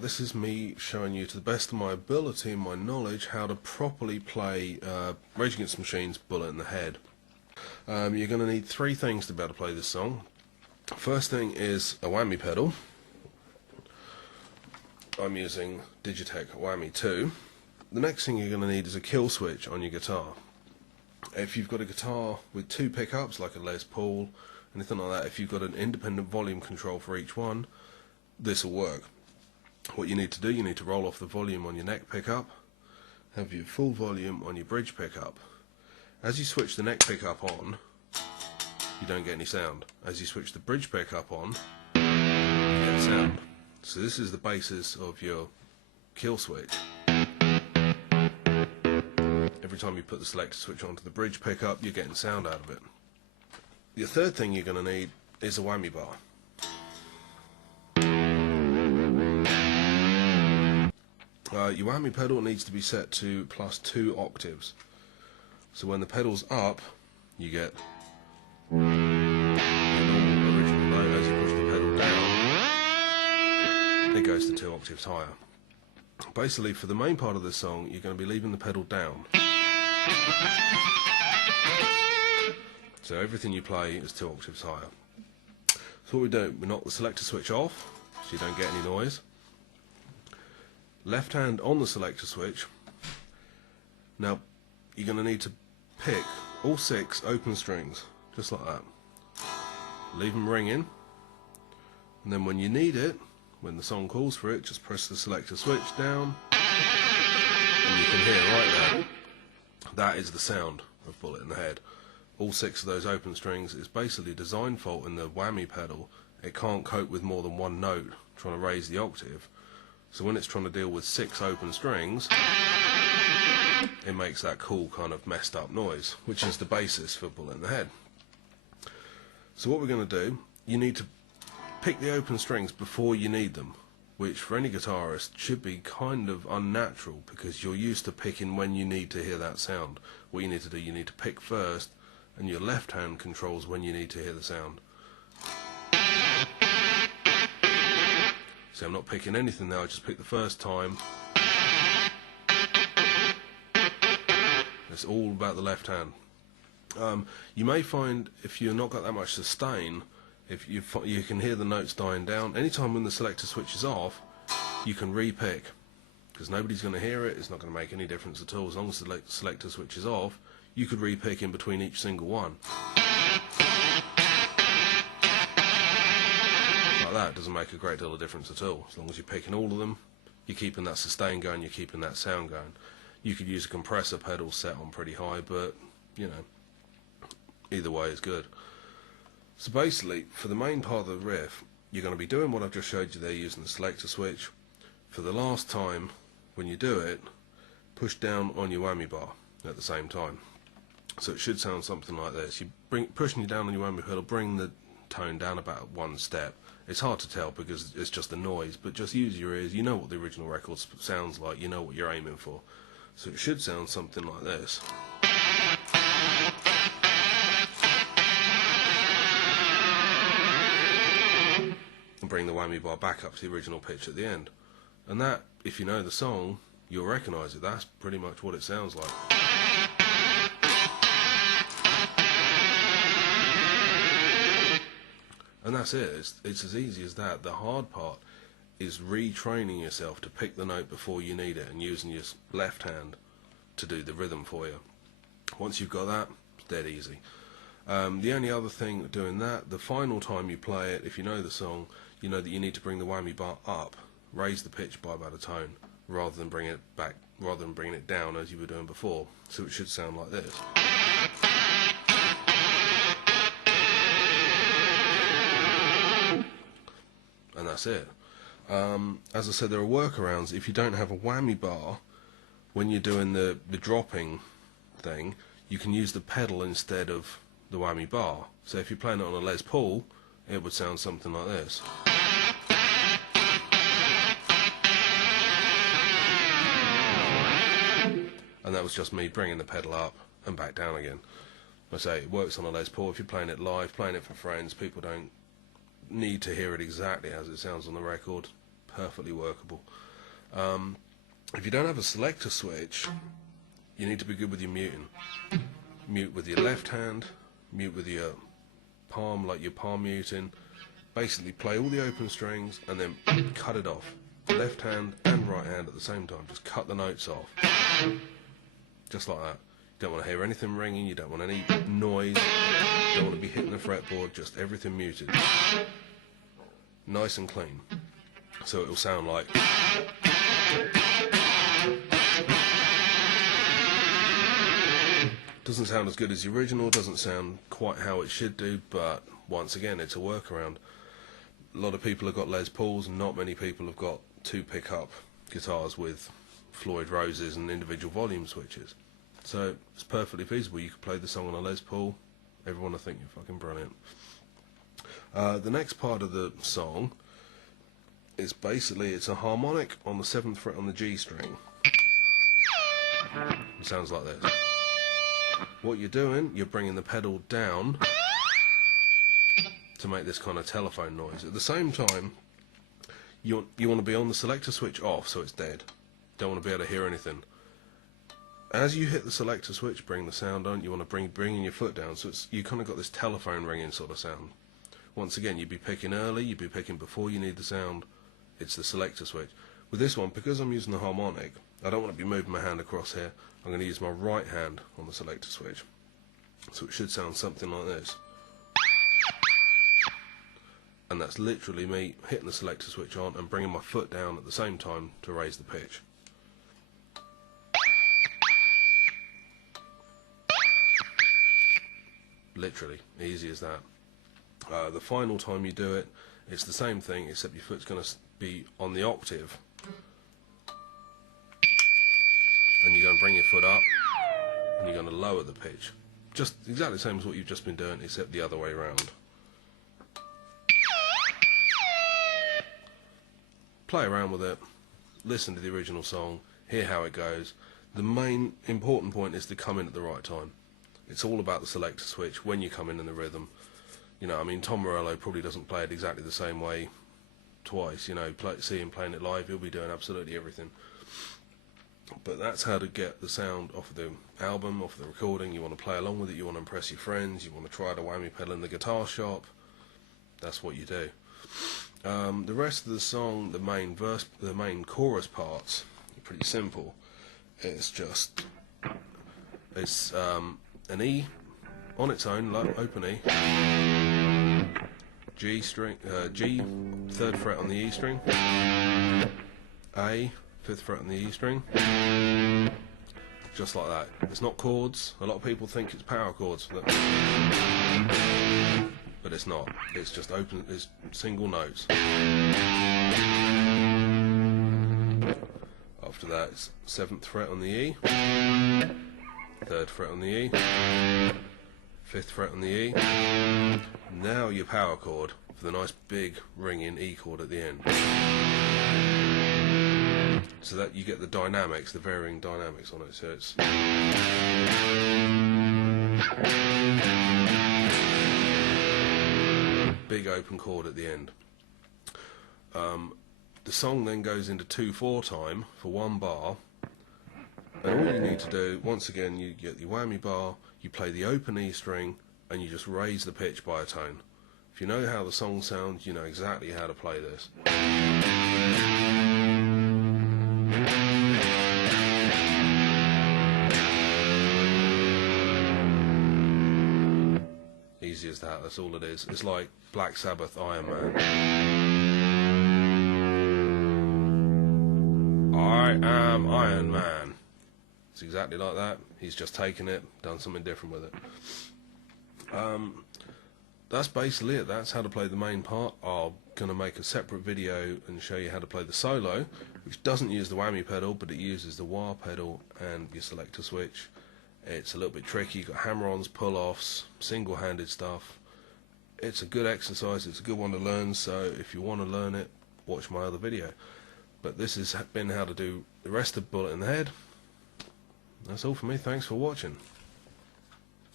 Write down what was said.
This is me showing you to the best of my ability and my knowledge how to properly play Rage Against the Machine's Bullet in the Head. You're going to need three things to be able to play this song. First thing is a whammy pedal. I'm using Digitech Whammy 2. The next thing you're going to need is a kill switch on your guitar. If you've got a guitar with two pickups like a Les Paul, anything like that, if you've got an independent volume control for each one, this will work. What you need to do, you need to roll off the volume on your neck pickup, have your full volume on your bridge pickup. As you switch the neck pickup on, you don't get any sound. As you switch the bridge pickup on, you get sound. So this is the basis of your kill switch. Every time you put the selector switch onto the bridge pickup, you're getting sound out of it. The third thing you're going to need is a whammy bar. Your whammy pedal needs to be set to +2 octaves. So when the pedal's up, you get your normal original note. As you push the pedal down, it goes to 2 octaves higher. Basically, for the main part of this song, you're going to be leaving the pedal down. So everything you play is 2 octaves higher. So what we do, we knock the selector switch off, so you don't get any noise. Left hand on the selector switch. Now you're going to need to pick all 6 open strings, just like that. Leave them ringing, and then when you need it, when the song calls for it, just press the selector switch down, and you can hear right there, that is the sound of Bullet in the Head. All 6 of those open strings is basically a design fault in the whammy pedal. It can't cope with more than one note trying to raise the octave. So when it's trying to deal with 6 open strings, it makes that cool kind of messed up noise, which is the basis for Bullet in the Head. So what we're going to do, you need to pick the open strings before you need them, which for any guitarist should be kind of unnatural because you're used to picking when you need to hear that sound. What you need to do, you need to pick first, and your left hand controls when you need to hear the sound. So I'm not picking anything now, I just pick the first time. It's all about the left hand. You may find if you've not got that much sustain, if you can hear the notes dying down. Anytime when the selector switch is off, you can re-pick, because nobody's going to hear it, it's not going to make any difference at all. As long as the selector switch is off, you could re-pick in between each single one. That doesn't make a great deal of difference at all. As long as you're picking all of them, you're keeping that sustain going, you're keeping that sound going. You could use a compressor pedal set on pretty high, but you know, either way is good. So basically, for the main part of the riff, you're going to be doing what I've just showed you there using the selector switch. For the last time, when you do it, push down on your whammy bar at the same time. So it should sound something like this. Pushing you down on your whammy pedal, bring the tone down about 1 step. It's hard to tell because it's just a noise, but just use your ears. You know what the original record sounds like, you know what you're aiming for. So it should sound something like this. And bring the whammy bar back up to the original pitch at the end. And that, if you know the song, you'll recognise it. That's pretty much what it sounds like. And that's it, it's as easy as that. The hard part is retraining yourself to pick the note before you need it and using your left hand to do the rhythm for you. Once you've got that, it's dead easy. The only other thing doing that, the final time you play it, if you know the song, you know that you need to bring the whammy bar up, raise the pitch by about a tone, rather than bring it back, rather than bringing it down as you were doing before. So it should sound like this. And that's it. As I said, there are workarounds. If you don't have a whammy bar, when you're doing the dropping thing, you can use the pedal instead of the whammy bar. So if you're playing it on a Les Paul, it would sound something like this. And that was just me bringing the pedal up and back down again. I say it works on a Les Paul. If you're playing it live, playing it for friends, people don't need to hear it exactly as it sounds on the record. perfectly workable. If you don't have a selector switch, you need to be good with your muting. Mute with your left hand, mute with your palm, like your palm muting. Basically play all the open strings and then cut it off. Left hand and right hand at the same time. Just cut the notes off. Just like that. You don't want to hear anything ringing, you don't want any noise, you don't want to be hitting the fretboard, just everything muted. Nice and clean. So it will sound like... Doesn't sound as good as the original, doesn't sound quite how it should do, but once again, it's a workaround. A lot of people have got Les Pauls, and not many people have got 2 pickup guitars with Floyd Roses and individual volume switches. So it's perfectly feasible. You could play the song on a Les Paul, everyone will think you're fucking brilliant. The next part of the song is basically, it's a harmonic on the 7th fret on the G string. It sounds like this. What you're doing, you're bringing the pedal down to make this kind of telephone noise. At the same time, you want to be on the selector switch off, so it's dead. Don't want to be able to hear anything. As you hit the selector switch, bring the sound on. You want to bring your foot down, so you kind of got this telephone ringing sort of sound. Once again, you'd be picking early, you'd be picking before you need the sound. It's the selector switch. With this one, because I'm using the harmonic, I don't want to be moving my hand across here. I'm going to use my right hand on the selector switch. So it should sound something like this. And that's literally me hitting the selector switch on and bringing my foot down at the same time to raise the pitch. Literally, easy as that. The final time you do it, it's the same thing, except your foot's going to be on the octave. And you're going to bring your foot up, and you're going to lower the pitch. Just exactly the same as what you've just been doing, except the other way around. Play around with it, listen to the original song, hear how it goes. The main important point is to come in at the right time. It's all about the selector switch when you come in the rhythm. You know, I mean, Tom Morello probably doesn't play it exactly the same way twice. You know, see him playing it live, he'll be doing absolutely everything. But that's how to get the sound off of the album, off of the recording. You want to play along with it, you want to impress your friends, you want to try the whammy pedal in the guitar shop. That's what you do. The rest of the song, the main verse, the main chorus parts, are pretty simple. It's just, it's an E on its own, like open E, G string, G 3rd fret on the E string, A 5th fret on the E string, just like that. It's not chords. A lot of people think it's power chords, but it's not. It's just open. It's single notes. After that, it's 7th fret on the E, 3rd fret on the E, 5th fret on the E. Now your power chord for the nice big ringing E chord at the end. So that you get the dynamics, the varying dynamics on it. So it's big open chord at the end. The song then goes into 2/4 time for 1 bar, and all you need to do, once again, you get your whammy bar, you play the open E string, and you just raise the pitch by a tone. If you know how the song sounds, you know exactly how to play this. Easy as that, that's all it is. It's like Black Sabbath, Iron Man. I am Iron Man. It's exactly like that. He's just taken it, done something different with it. That's basically it. That's how to play the main part. I'm going to make a separate video and show you how to play the solo, which doesn't use the whammy pedal, but it uses the wah pedal and your selector switch. It's a little bit tricky. You've got hammer-ons, pull-offs, single-handed stuff. It's a good exercise. It's a good one to learn, so if you want to learn it, watch my other video. But this has been how to do the rest of Bullet in the Head. That's all for me. Thanks for watching.